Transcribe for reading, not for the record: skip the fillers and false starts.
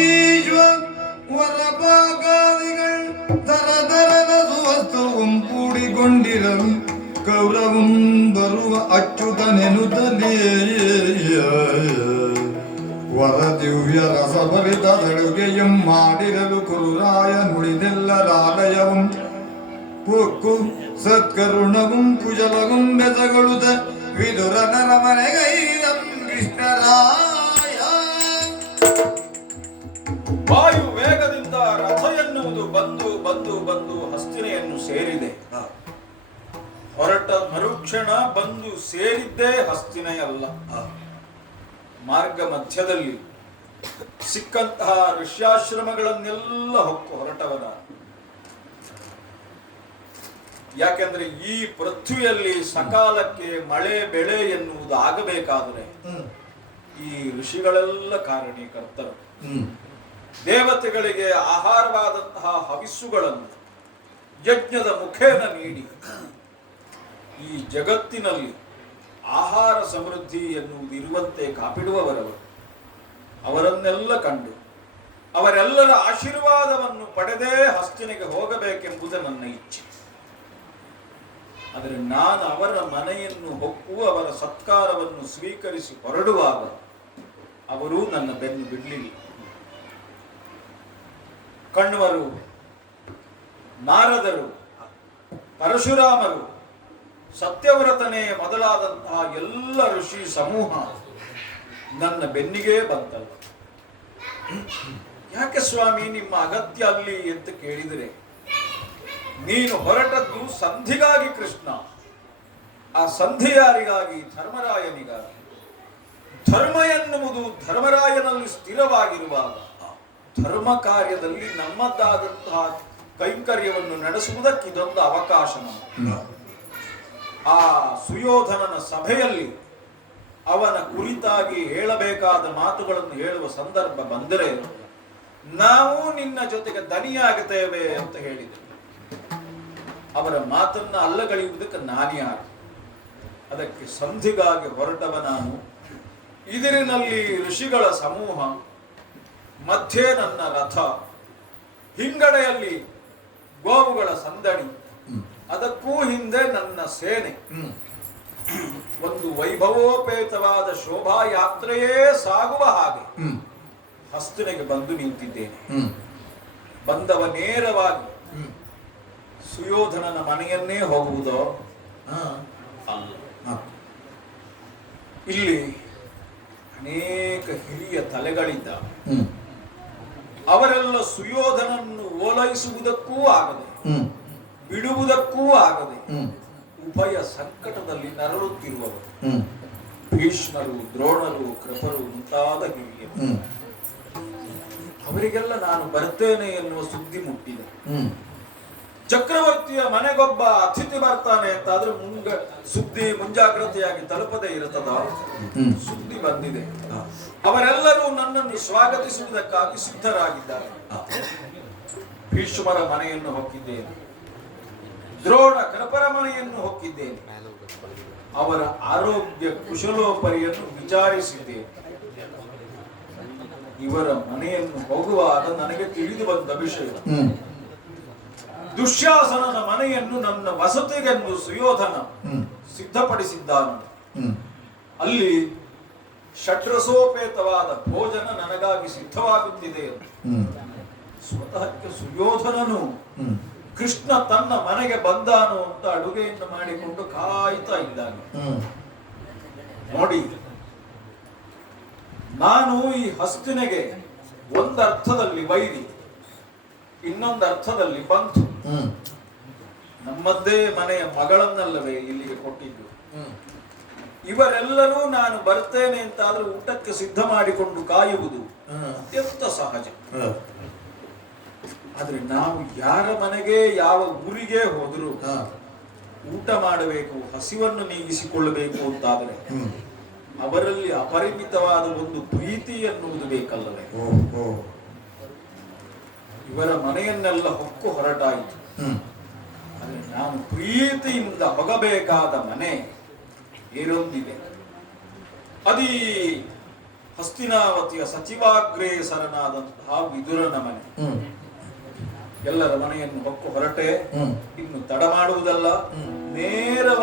മുനീശ്വ വരപാകാദികൾ തരതരന സുവസ്തുവും കൂടിക്കൊണ്ടിരൽ ಗೌರವಂ ಬರುವ ಅಚ್ಯುತನೆನುತ್ತಲೇ ವರದಿವ್ಯ ರಸಭರಿತದಡುಗೆಯಂ ಮಾಡಿರಲು ಕುರುರಾಯ ನುಡಿದೆಲ್ಲರಾಲಯವಂ ಪೊಕ್ಕು ಸತ್ಕರುಣവും ಕುಶಲവും ಬೆಸಗೊಳುತ್ತ ವಿದುರನರ ಮನೆಗೈದಂ ಕೃಷ್ಣರಾಯ. ವಾಯು ವೇಗದಿಂದ ರಥ ಎನ್ನುವುದು ಬಂದು ಬಂದು ಬಂದು ಹಸ್ತಿನೆಯನ್ನು ಸೇರಿದೆ. ಹೊರಟ ಮರುಕ್ಷಣ ಬಂದು ಸೇರಿದ್ದೇ ಹಸ್ತಿನೆಯಲ್ಲ. ಮಾರ್ಗ ಮಧ್ಯದಲ್ಲಿ ಸಿಕ್ಕಂತಹ ಋಷ್ಯಾಶ್ರಮಗಳನ್ನೆಲ್ಲ ಹೊಕ್ಕು ಹೊರಟವನ. ಯಾಕೆಂದ್ರೆ ಈ ಪೃಥ್ವಿಯಲ್ಲಿ ಸಕಾಲಕ್ಕೆ ಮಳೆ ಬೆಳೆ ಎನ್ನುವುದು ಆಗಬೇಕಾದರೆ ಈ ಋಷಿಗಳೆಲ್ಲ ಕಾರಣೀಕರ್ತರು. ದೇವತೆಗಳಿಗೆ ಆಹಾರವಾದಂತಹ ಹವಿಸ್ಸುಗಳನ್ನು ಯಜ್ಞದ ಮುಖೇನ ನೀಡಿ ಈ ಜಗತ್ತಿನಲ್ಲಿ ಆಹಾರ ಸಮೃದ್ಧಿ ಎನ್ನುವುದು ಇರುವಂತೆ ಕಾಪಿಡುವವರವರು. ಅವರನ್ನೆಲ್ಲ ಕಂಡು ಅವರೆಲ್ಲರ ಆಶೀರ್ವಾದವನ್ನು ಪಡೆದೇ ಹಸ್ತಿನೆಗೆ ಹೋಗಬೇಕೆಂಬುದು ನನ್ನ ಇಚ್ಛೆ. ಆದರೆ ನಾನು ಅವರ ಮನೆಯನ್ನು ಹೊಕ್ಕು ಅವರ ಸತ್ಕಾರವನ್ನು ಸ್ವೀಕರಿಸಿ ಹೊರಡುವಾಗ ಅವರೂ ನನ್ನ ಬೆನ್ನು ಬಿಡಲಿಲ್ಲ. ಕಣ್ವರು, ನಾರದರು, ಪರಶುರಾಮರು, ಸತ್ಯವ್ರತನೇ ಮೊದಲಾದಂತಹ ಎಲ್ಲ ಋಷಿ ಸಮೂಹ ನನ್ನ ಬೆನ್ನಿಗೆ ಬಂತಲ್ಲ. ಯಾಕೆ ಸ್ವಾಮಿ ನಿಮ್ಮ ಅಗತ್ಯ ಅಲ್ಲಿ ಅಂತ ಕೇಳಿದರೆ, ನೀನು ಹೊರಟದ್ದು ಸಂಧಿಗಾಗಿ ಕೃಷ್ಣ. ಆ ಸಂಧಿ ಯಾರಿಗಾಗಿ? ಧರ್ಮರಾಯನಿಗಾಗಿ. ಧರ್ಮ ಎನ್ನುವುದು ಧರ್ಮರಾಯನಲ್ಲಿ ಸ್ಥಿರವಾಗಿರುವಾಗ ಧರ್ಮ ಕಾರ್ಯದಲ್ಲಿ ನಮ್ಮದಾದಂತಹ ಕೈಂಕರ್ಯವನ್ನು ನಡೆಸುವುದಕ್ಕೆ ಇದೊಂದು ಅವಕಾಶ. ಆ ಸುಯೋಧನನ ಸಭೆಯಲ್ಲಿ ಅವನ ಕುರಿತಾಗಿ ಹೇಳಬೇಕಾದ ಮಾತುಗಳನ್ನು ಹೇಳುವ ಸಂದರ್ಭ ಬಂದರೆ ನಾವು ನಿನ್ನ ಜೊತೆಗೆ ದನಿಯಾಗುತ್ತೇವೆ ಅಂತ ಹೇಳಿದರು. ಅವರ ಮಾತನ್ನ ಅಲ್ಲಗಳೆಯುವುದಕ್ಕೆ ನಾನ್ಯಾರು? ಅದಕ್ಕೆ ಸಂಧಿಗಾಗಿ ಹೊರಟವ ನಾನು. ಇದರಿನಲ್ಲಿ ಋಷಿಗಳ ಸಮೂಹ, ಮಧ್ಯೆ ನನ್ನ ರಥ, ಹಿಂಗಡೆಯಲ್ಲಿ ಗೋವುಗಳ ಸಂದಡಿ, ಅದಕ್ಕೂ ಹಿಂದೆ ನನ್ನ ಸೇನೆ. ಒಂದು ವೈಭವೋಪೇತವಾದ ಶೋಭಾಯಾತ್ರೆಯೇ ಸಾಗುವ ಹಾಗೆ ಹಸ್ತಿನೆಗೆ ಬಂದು ನಿಂತಿದ್ದೇನೆ. ಬಂದವ ನೇರವಾಗಿ ಸುಯೋಧನನ ಮನೆಯನ್ನೇ ಹೋಗುವುದೋ? ಅಲ್ಲ. ಇಲ್ಲಿ ಅನೇಕ ಹಿರಿಯ ತಲೆಗಳಿದ್ದ. ಅವರೆಲ್ಲ ಸುಯೋಧನನ್ನು ಓಲೈಸುವುದಕ್ಕೂ ಆಗದೆ ಬಿಡುವುದಕ್ಕೂ ಆಗದೆ ಉಭಯ ಸಂಕಟದಲ್ಲಿ ನರಳುತ್ತಿರುವವರು. ಭೀಷ್ಮರು, ದ್ರೋಣರು, ಕೃಪರು ಮುಂತಾದ ಹಿರಿಯರು. ಅವರಿಗೆಲ್ಲ ನಾನು ಬರ್ತೇನೆ ಎನ್ನುವ ಸುದ್ದಿ ಮುಟ್ಟಿದೆ. ಚಕ್ರವರ್ತಿಯ ಮನೆಗೊಬ್ಬ ಅತಿಥಿ ಬರ್ತಾನೆ ಅಂತಾದ್ರೆ ಸುದ್ದಿ ಮುಂಜಾಗ್ರತೆಯಾಗಿ ತಲುಪದೇ ಇರುತ್ತದ? ಸುದ್ದಿ ಬಂದಿದೆ. ಅವರೆಲ್ಲರೂ ನನ್ನನ್ನು ಸ್ವಾಗತಿಸುವುದಕ್ಕಾಗಿ ಸಿದ್ಧರಾಗಿದ್ದಾರೆ. ಭೀಷ್ಮರ ಮನೆಯನ್ನು ಹೊಕ್ಕಿದ್ದೇನೆ, ದ್ರೋಣ ಕೃಪರ ಮನೆಯನ್ನು ಹೊಕ್ಕಿದ್ದೇನೆ, ಅವರ ಆರೋಗ್ಯ ಕುಶಲೋಪರಿಯನ್ನು ವಿಚಾರಿಸಿದ್ದೇನೆ. ಇವರ ಮನೆಯನ್ನು ಹೋಗುವಾಗ ನನಗೆ ತಿಳಿದು ಬಂದ ವಿಷಯ, ದುಶ್ಯಾಸನನ ಮನೆಯನ್ನು ನನ್ನ ವಸತಿಗೆಂದು ಸುಯೋಧನ ಸಿದ್ಧಪಡಿಸಿದ್ದಾನೆ. ಅಲ್ಲಿ ಷಡ್ರಸೋಪೇತವಾದ ಭೋಜನ ನನಗಾಗಿ ಸಿದ್ಧವಾಗುತ್ತಿದೆ. ಸ್ವತಃಕ್ಕೆ ಸುಯೋಧನನು ಕೃಷ್ಣ ತನ್ನ ಮನೆಗೆ ಬಂದಾನು ಅಂತ ಅಡುಗೆಯನ್ನು ಮಾಡಿಕೊಂಡು ಕಾಯ್ತಾ ಇದ್ದಾನೆ. ನೋಡಿ, ನಾನು ಈ ಹಸ್ತಿನೆಗೆ ಒಂದರ್ಥದಲ್ಲಿ ವೈರಿ, ಇನ್ನೊಂದು ಅರ್ಥದಲ್ಲಿ ಬಂಧು. ನಮ್ಮದ್ದೇ ಮನೆಯ ಮಗಳನ್ನಲ್ಲವೇ ಇಲ್ಲಿಗೆ ಕೊಟ್ಟಿದ್ದು. ಇವರೆಲ್ಲರೂ ನಾನು ಬರ್ತೇನೆ ಅಂತಾದ್ರೂ ಊಟಕ್ಕೆ ಸಿದ್ಧ ಮಾಡಿಕೊಂಡು ಕಾಯುವುದು ಅತ್ಯಂತ ಸಹಜ. ಆದ್ರೆ ನಾವು ಯಾರ ಮನೆಗೆ ಯಾವ ಊರಿಗೆ ಹೋದರೂ ಊಟ ಮಾಡಬೇಕು, ಹಸಿವನ್ನು ನೀಗಿಸಿಕೊಳ್ಳಬೇಕು ಅಂತಾದರೆ ಅವರಲ್ಲಿ ಅಪರಿಮಿತವಾದ ಒಂದು ಪ್ರೀತಿ ಎನ್ನುವುದು ಬೇಕಲ್ಲವೇ? ಇವರ ಮನೆಯನ್ನೆಲ್ಲ ಹೊಕ್ಕು ಹೊರಟಾಯಿತು. ಆದರೆ ನಾನು ಪ್ರೀತಿಯಿಂದ ಹೋಗಬೇಕಾದ ಮನೆ ಬೇರೊಂದಿದೆ. ಅದೀ ಹಸ್ತಿನಾವತಿಯ ಸಚಿವಾಗ್ರೇಸರನಾದಂತಹ ವಿದುರನ ಮನೆ. ಎಲ್ಲರ ಮನೆಯನ್ನು ಹೊಕ್ಕು ಹೊರಟೆ. ಇನ್ನು ತಡ ಮಾಡುವುದಲ್ಲ, ನೇರವಾಗಿ